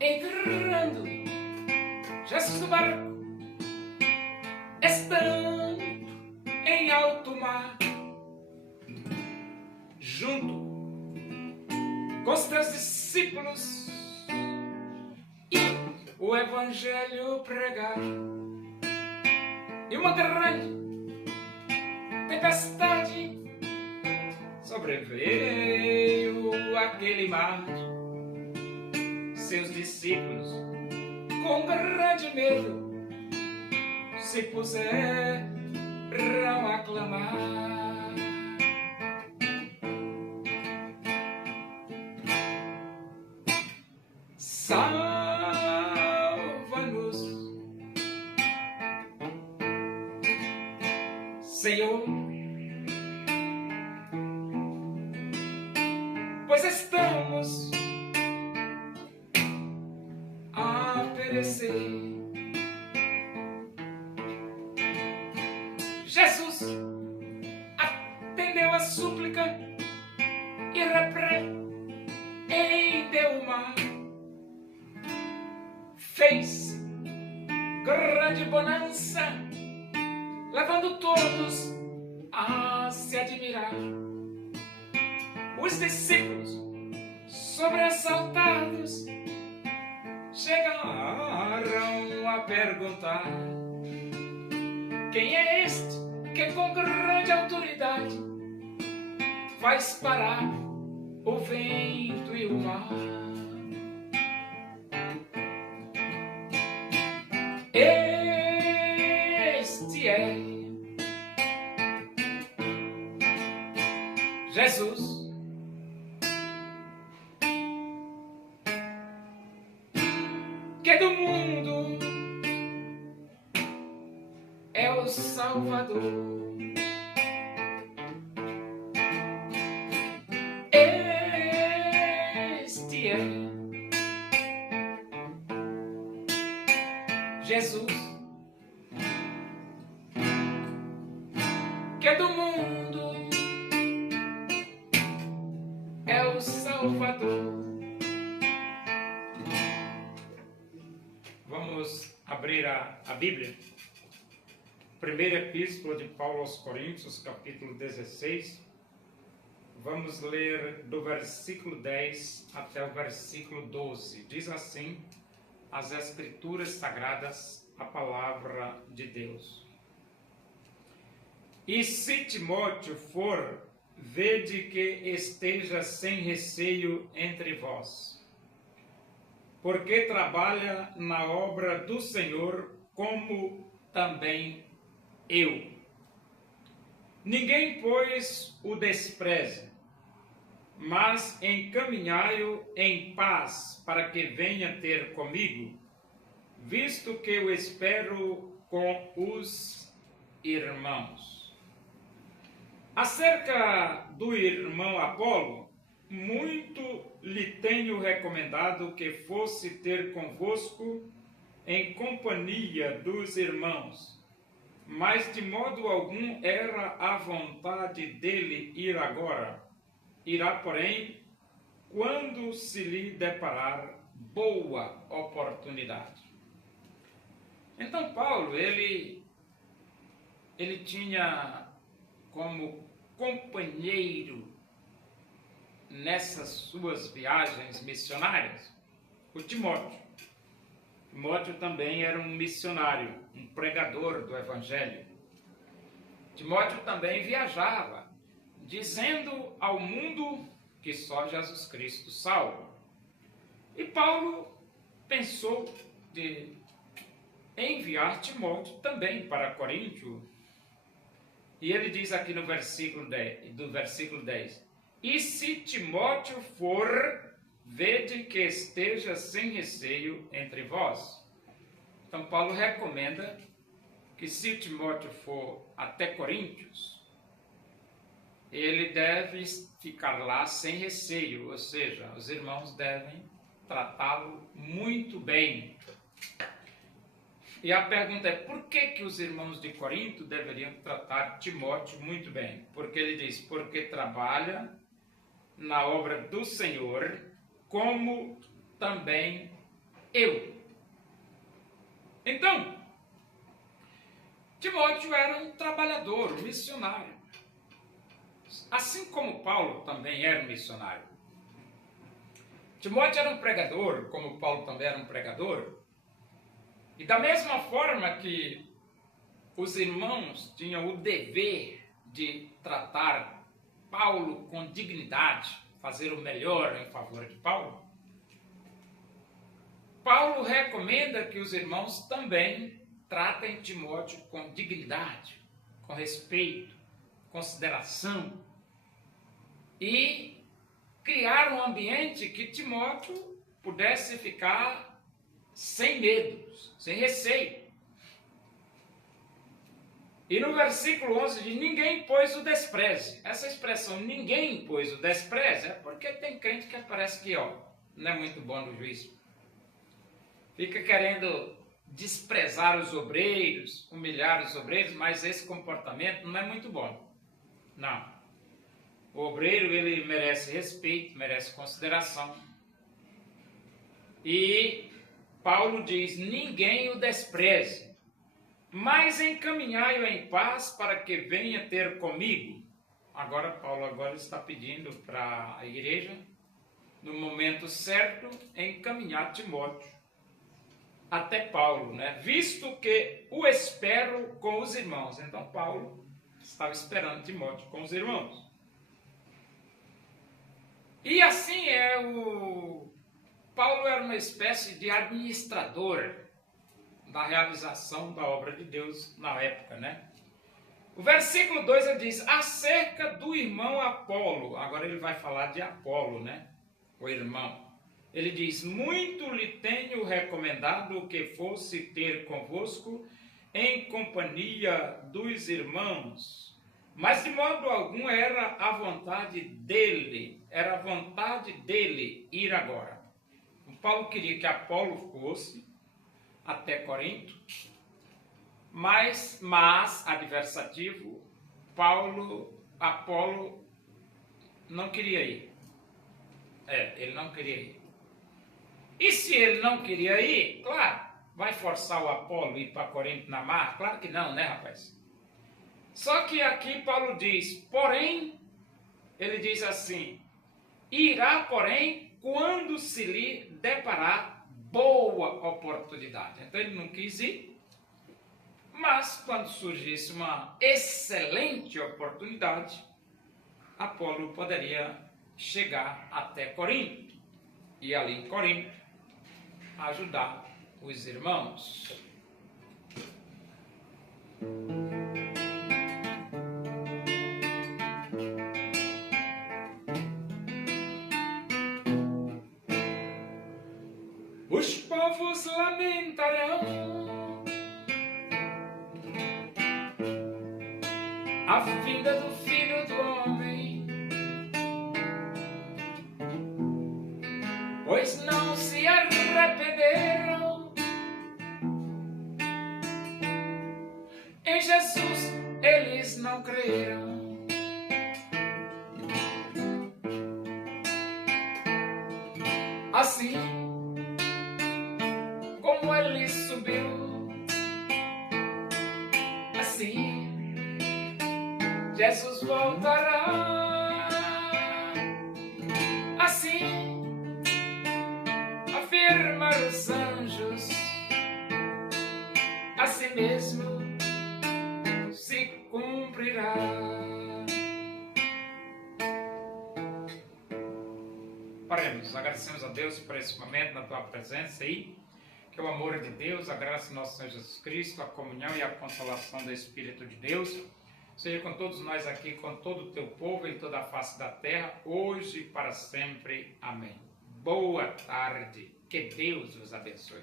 Entrando Jesus no barco, estando em alto mar, junto com os teus discípulos, e o evangelho pregar. E uma grande tempestade sobreveio aquele mar. Seus discípulos, com grande medo, se puseram a clamar. Salva-nos, Senhor, pois estamos a perecer. Jesus atendeu a súplica e repreendeu o mar. Fez grande bonança, levando todos a se admirar. Os discípulos, sobressaltados, chegaram a perguntar: quem é este que com grande autoridade faz parar o vento e o mar? Este é Jesus, que do mundo é o Salvador. Este é Jesus, que do mundo é o Salvador. Vamos abrir a Bíblia. Primeira Epístola de Paulo aos Coríntios, capítulo 16. Vamos ler do versículo 10 até o versículo 12. Diz assim as Escrituras Sagradas, a palavra de Deus. E se Timóteo for, vede que esteja sem receio entre vós, porque trabalha na obra do Senhor, como também eu. Ninguém, pois, o despreze, mas encaminhai-o em paz, para que venha ter comigo, visto que eu espero com os irmãos. Acerca do irmão Apolo, muito lhe tenho recomendado que fosse ter convosco em companhia dos irmãos, mas de modo algum era a vontade dele ir agora. Irá, porém, quando se lhe deparar boa oportunidade. Então Paulo, ele tinha como companheiro nessas suas viagens missionárias o Timóteo. Timóteo também era um missionário, um pregador do Evangelho. Timóteo também viajava, dizendo ao mundo que só Jesus Cristo salva. E Paulo pensou de enviar Timóteo também para Coríntio. E ele diz aqui no versículo 10, e se Timóteo for, vede que esteja sem receio entre vós. Então Paulo recomenda que se Timóteo for até Coríntios, ele deve ficar lá sem receio, ou seja, os irmãos devem tratá-lo muito bem. E a pergunta é, por que os irmãos de Corinto deveriam tratar Timóteo muito bem? Porque ele diz, porque trabalha na obra do Senhor, como também eu. Então, Timóteo era um trabalhador, um missionário. Assim como Paulo também era um missionário. Timóteo era um pregador, como Paulo também era um pregador. E da mesma forma que os irmãos tinham o dever de tratar Paulo com dignidade, fazer o melhor em favor de Paulo, Paulo recomenda que os irmãos também tratem Timóteo com dignidade, com respeito, consideração e criar um ambiente que Timóteo pudesse ficar sem medos, sem receio. E no versículo 11 diz, ninguém pôs o despreze. Essa expressão, ninguém pôs o despreze, é porque tem crente que parece que, não é muito bom no juízo. Fica querendo desprezar os obreiros, humilhar os obreiros, mas esse comportamento não é muito bom. Não. O obreiro, ele merece respeito, merece consideração. E Paulo diz, ninguém o despreze, mas encaminhai-o em paz para que venha ter comigo. Agora, Paulo está pedindo para a igreja, no momento certo, encaminhar Timóteo até Paulo, visto que o espero com os irmãos. Então, Paulo estava esperando Timóteo com os irmãos. E assim Paulo era uma espécie de administrador da realização da obra de Deus na época, O versículo 2 ele diz, acerca do irmão Apolo, agora ele vai falar de Apolo, o irmão. Ele diz, muito lhe tenho recomendado que fosse ter convosco em companhia dos irmãos, mas de modo algum era a vontade dele ir agora. Paulo queria que Apolo fosse até Corinto, mas adversativo, Apolo não queria ir. Ele não queria ir. E se ele não queria ir, claro, vai forçar o Apolo a ir para Corinto na mar? Claro que não, rapaz? Só que aqui Paulo diz, porém, ele diz assim, irá, porém, quando se lhe deparar boa oportunidade. Então ele não quis ir, mas quando surgisse uma excelente oportunidade, Apolo poderia chegar até Corinto, e ali em Corinto ajudar os irmãos. Os povos lamentarão a vinda do Filho do Homem, pois não se arrependeram. Em Jesus eles não creram. Assim como ele subiu, assim Jesus voltará. Assim afirma os anjos, assim mesmo se cumprirá. Oremos, agradecemos a Deus por esse momento na tua presença aí. Que o amor de Deus, a graça do nosso Senhor Jesus Cristo, a comunhão e a consolação do Espírito de Deus seja com todos nós aqui, com todo o teu povo em toda a face da terra, hoje e para sempre. Amém. Boa tarde. Que Deus os abençoe.